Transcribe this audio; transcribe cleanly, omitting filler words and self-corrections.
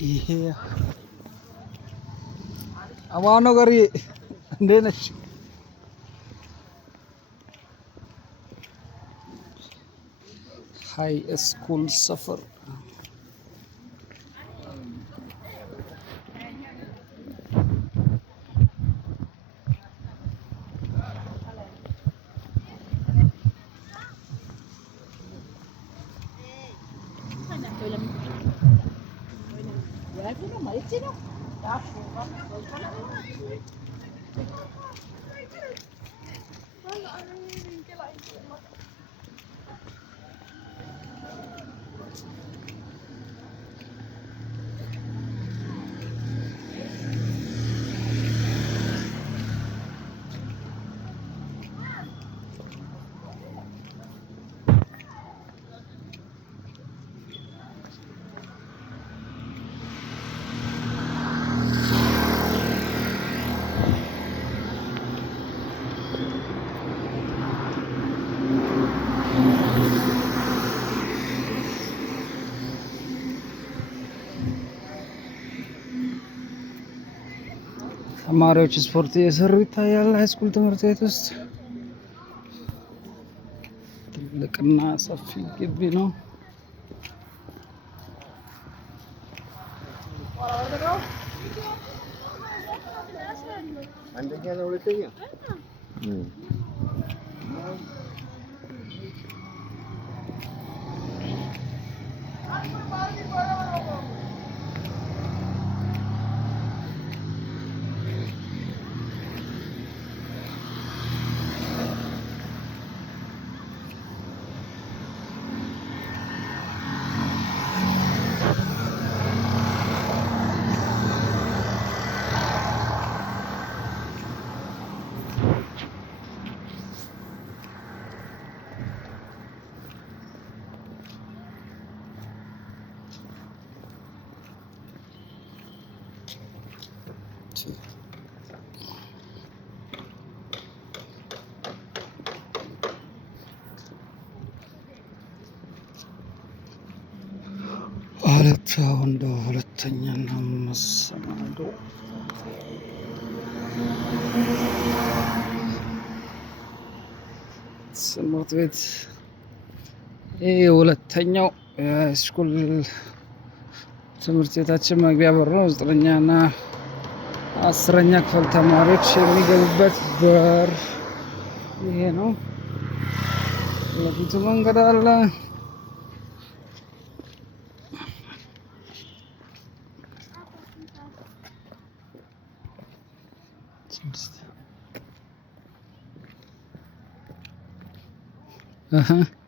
ይሄ አማኑ ገሪ እንዴት ነሽ? ሃይ ስኩል ሰፈር ተማሪዎች ስፖርት እየሰሩ ይታያል። ሃይስኩል ትምህርት ቤት ውስጥ ትልቅና ሰፊ ግቢ ነው። አንደኛ ነው ሁለተኛ ወንዶ ሁለተኛና መሰናዶ ትምህርት ቤት ይሄ ሁለተኛው የሃይስኩል ትምህርት ቤታችን መግቢያ በር ነው። 9ኛና 10ኛ ክፍል ተማሪዎች የሚገቡበት በር ይሄ ነው። ለፊቱ መንገድ አለ። Uh-huh.